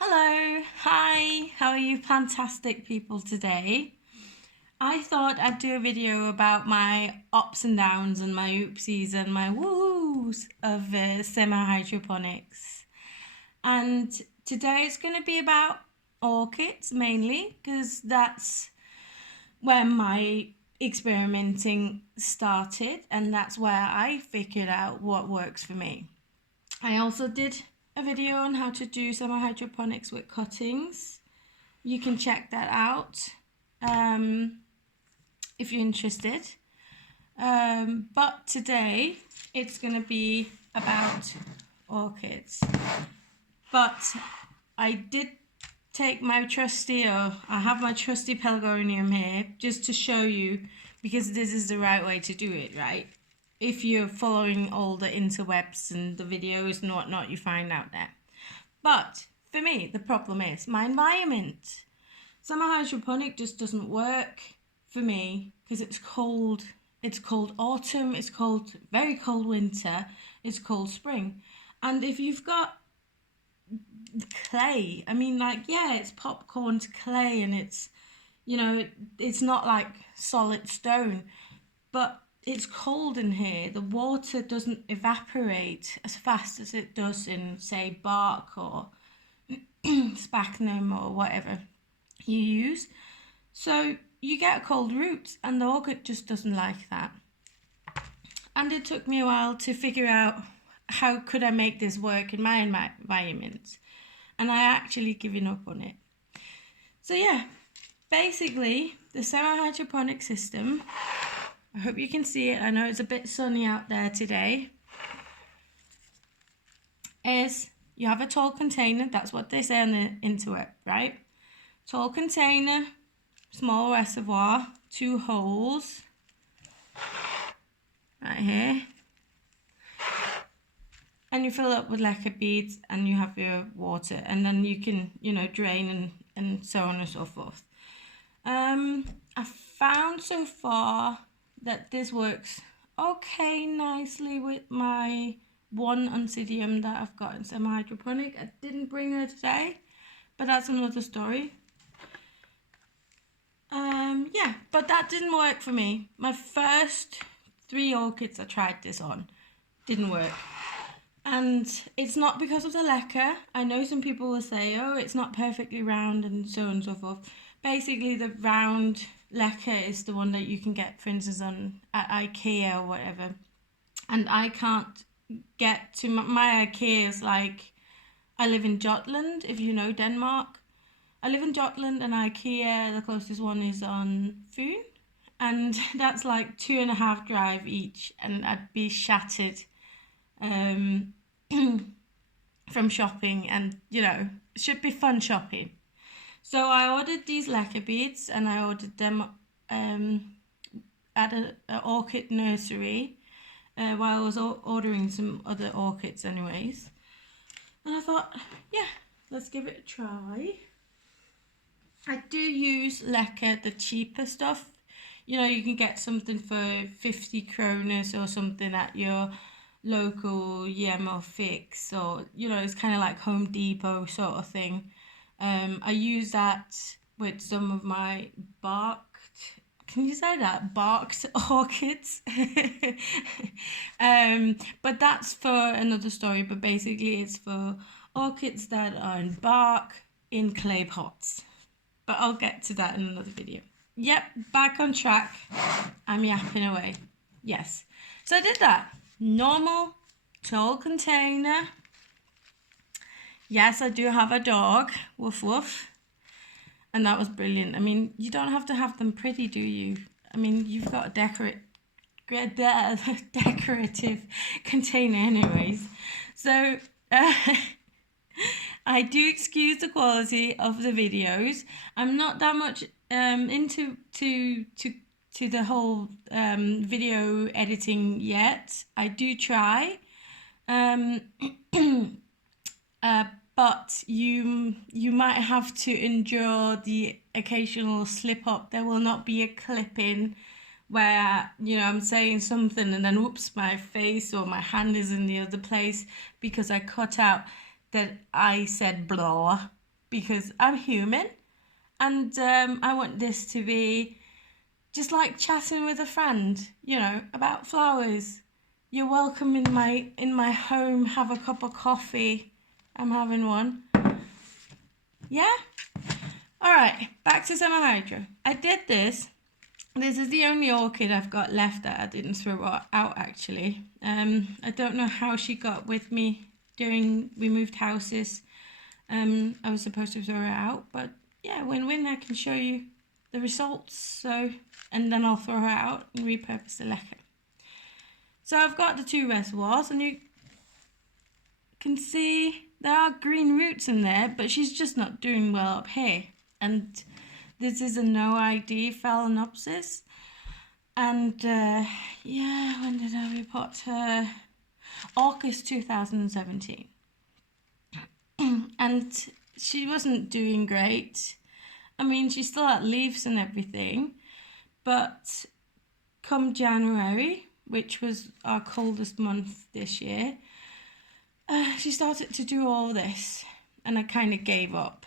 Hello, hi, how are you fantastic people today? I thought I'd do a video about my ups and downs and my oopsies and my woos of semi-hydroponics. And today it's going to be about orchids mainly because that's where my experimenting started and that's where I figured out what works for me. I also did a video on how to do semi-hydroponics with cuttings. You can check that out if you're interested. But today it's going to be about orchids. But I did take my I have my trusty pelargonium here just to show you, because this is the right way to do it, right? If you're following all the interwebs and the videos and whatnot you find out there. But for me, the problem is my environment. Semi-hydroponic just doesn't work for me because it's cold. It's cold autumn, it's cold, very cold winter, it's cold spring. And if you've got clay, I mean, like, yeah, it's popcorn to clay and it's, it's not like solid stone, but it's cold in here. The water doesn't evaporate as fast as it does in, say, bark or sphagnum or whatever you use. So you get cold roots, and the orchid just doesn't like that. And it took me a while to figure out how could I make this work in my environment. And I actually given up on it. So yeah, basically the semi-hydroponic system, I hope you can see it, I know it's a bit sunny out there today, is you have a tall container, that's what they say on the interweb, right? Tall container, small reservoir, 2 holes, right here. And you fill up with lacquer beads and you have your water, and then you can, drain and so on and so forth. I found so far that this works okay nicely with my one Oncidium that I've got in semi-hydroponic. I didn't bring her today, but that's another story. Yeah, but that didn't work for me. My first 3 orchids I tried this on didn't work. And it's not because of the lacquer. I know some people will say, oh, it's not perfectly round and so on and so forth. Basically, the round lacquer is the one that you can get, for instance, at IKEA or whatever. And I can't get to my IKEA is like, I live in Jutland, if you know Denmark. I live in Jutland, and IKEA, the closest one is on Fyn. And that's like 2.5 drive each, and I'd be shattered from shopping, and it should be fun shopping. So I ordered these lacquer beads, and I ordered them at an orchid nursery while I was ordering some other orchids anyways. And I thought, yeah, let's give it a try. I do use lacquer, the cheaper stuff. You can get something for 50 kroners or something at your local or Fix, or it's kind of like Home Depot sort of thing. I use that with some of my barked orchids. But that's for another story. But basically it's for orchids that are in bark in clay pots, but I'll get to that in another video. Yep, back on track. I'm yapping away. Yes, so I did that. Normal, tall container. Yes, I do have a dog. Woof woof. And that was brilliant. I mean, you don't have to have them pretty, do you? I mean, you've got a decorative container anyways. So I do excuse the quality of the videos. I'm not that much into the whole video editing yet. I do try, but you might have to endure the occasional slip up. There will not be a clip in where I'm saying something and then whoops, my face or my hand is in the other place because I cut out that I said blah. because I'm human, and I want this to be just like chatting with a friend, you know, about flowers. You're welcome in my home. Have a cup of coffee. I'm having one. Yeah? Alright, back to summer hydro. I did this. This is the only orchid I've got left that I didn't throw out, actually. I don't know how she got with me during we moved houses. I was supposed to throw her out, but yeah, win-win. I can show you the results. So, and then I'll throw her out and repurpose the leca. So I've got the 2 reservoirs, and you can see there are green roots in there, but she's just not doing well up here. And this is a no ID phalaenopsis. And yeah, when did I repot her? August 2017. And she wasn't doing great. I mean, she still had leaves and everything. But come January, which was our coldest month this year, she started to do all this. And I kind of gave up.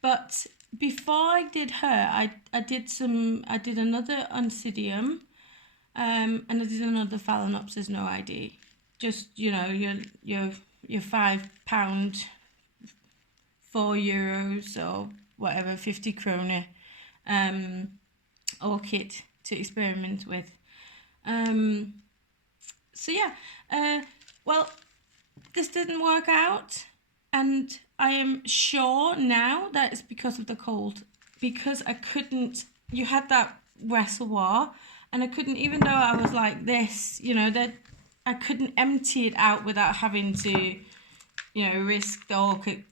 But before I did her, I did another Oncidium, and I did another Phalaenopsis no ID. Just, you know, your £5, €4 or whatever, 50 kroner orchid to experiment with. So yeah, well, this didn't work out, and I am sure now that it's because of the cold, because I couldn't, you had that reservoir, and I couldn't, even though I was like this, you know, that I couldn't empty it out without having to, you know, risk the orchid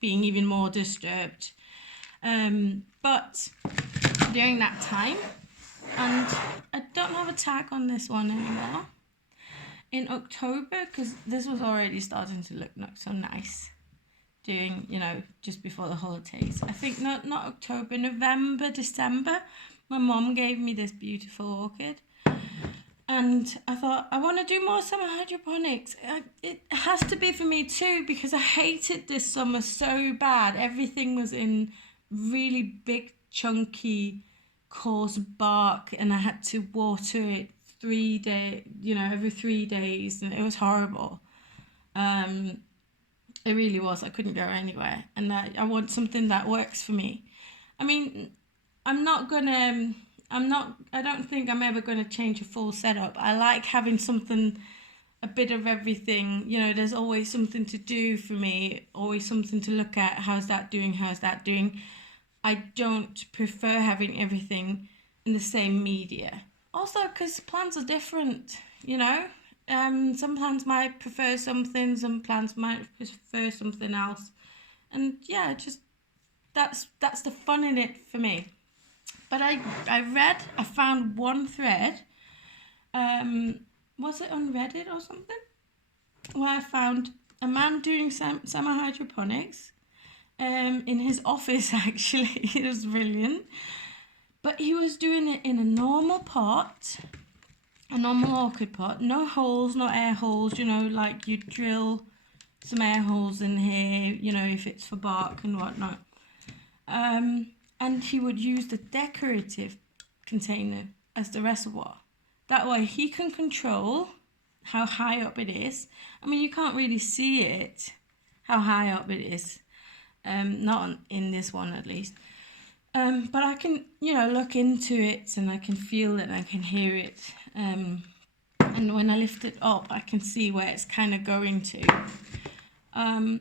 being even more disturbed. But during that time, and I don't have a tag on this one anymore, in October, because this was already starting to look not so nice, doing, you know, just before the holidays. I think not October, November, December, my mom gave me this beautiful orchid. And I thought, I want to do more summer hydroponics. It has to be for me too, because I hated this summer so bad. Everything was in really big, chunky, coarse bark, and I had to water it every 3 days, and it was horrible. It really was. I couldn't go anywhere, and I want something that works for me. I mean, I don't think I'm ever going to change a full setup. I like having something, a bit of everything. You know, there's always something to do for me, always something to look at. How's that doing? I don't prefer having everything in the same media. Also, because plants are different, you know. Some plants might prefer something, some plants might prefer something else. And yeah, just that's the fun in it for me. But I found one thread, was it on Reddit or something, where I found a man doing summer hydroponics in his office, actually. It was brilliant. But he was doing it in a normal pot, a normal orchid pot, no holes, no air holes, you know, like you drill some air holes in here, you know, if it's for bark and whatnot. And he would use the decorative container as the reservoir. That way he can control how high up it is. I mean, you can't really see it, how high up it is. Not in this one at least. But I can, you know, look into it, and I can feel it, and I can hear it. And when I lift it up, I can see where it's kind of going to. And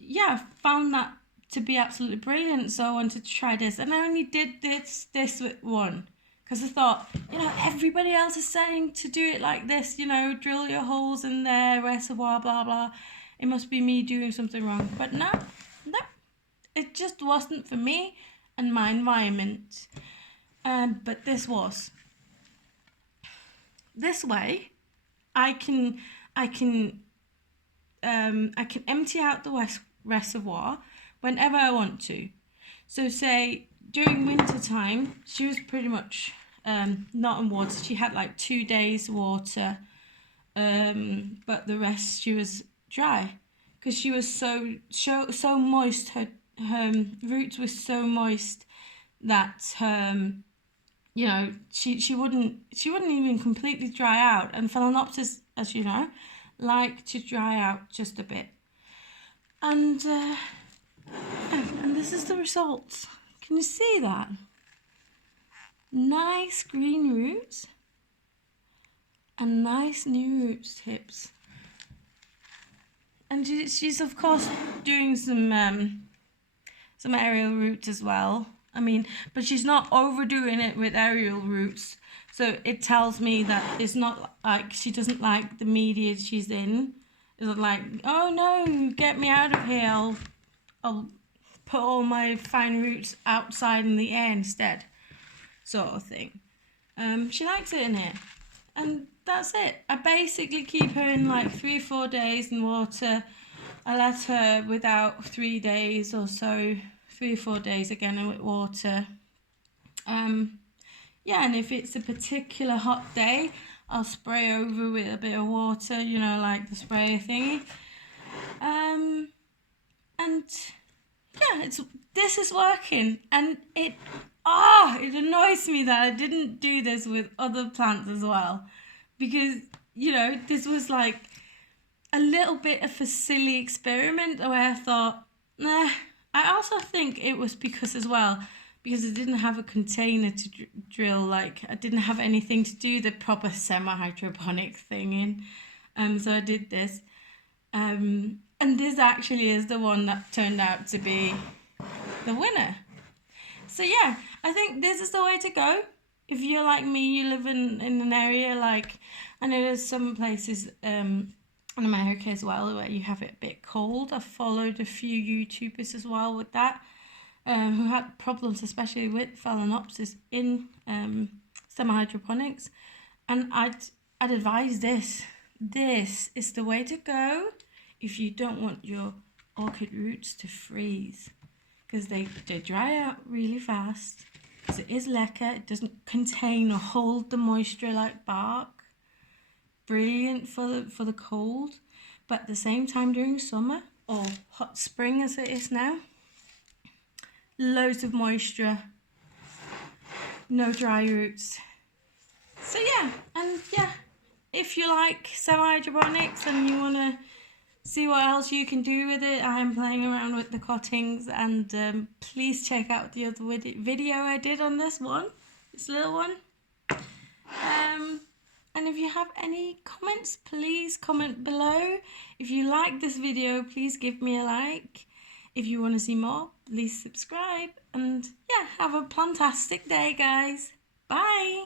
yeah, I found that to be absolutely brilliant, so I wanted to try this, and I only did this with one, because I thought, you know, everybody else is saying to do it like this, you know, drill your holes in there, reservoir, blah blah, it must be me doing something wrong. But no, it just wasn't for me and my environment. But this was. This way I can empty out the reservoir whenever I want to. So say during winter time, she was pretty much not in water. She had like 2 days water, but the rest she was dry. because she was so moist. Her roots were so moist that you know, she wouldn't even completely dry out. And phalaenopsis, as you know, like to dry out just a bit. And this is the results. Can you see that? Nice green roots and nice new root tips. And she's of course doing some aerial roots as well. I mean, but she's not overdoing it with aerial roots. So it tells me that it's not like she doesn't like the media she's in. It's not like, oh no, get me out of here. I'll put all my fine roots outside in the air instead, sort of thing. She likes it in here. And that's it. I basically keep her in like 3 or 4 days in water. I let her without 3 days or so, 3 or 4 days again with water. Yeah, and if it's a particular hot day, I'll spray over with a bit of water, you know, like the sprayer thingy. And yeah, this is working, and it annoys me that I didn't do this with other plants as well, because, you know, this was like a little bit of a silly experiment where I thought, nah. I also think it was because I didn't have a container to drill, like I didn't have anything to do the proper semi-hydroponic thing in, so I did this, and this actually is the one that turned out to be the winner. So yeah, I think this is the way to go. If you're like me, you live in an area like, I know there's some places in America as well where you have it a bit cold. I've followed a few YouTubers as well with that, who had problems especially with phalaenopsis in semi-hydroponics, and I'd advise this. This is the way to go if you don't want your orchid roots to freeze, because they dry out really fast, because it is leca. It doesn't contain or hold the moisture like bark. Brilliant for the cold, but at the same time during summer or hot spring as it is now, loads of moisture, no dry roots. So yeah, and yeah, if you like semi-hydroponics and you want to see what else you can do with it, I'm playing around with the cuttings, and please check out the other video I did on this little one. And if you have any comments, please comment below. If you like this video, please give me a like. If you want to see more, please subscribe. And yeah, have a plantastic day, guys. Bye.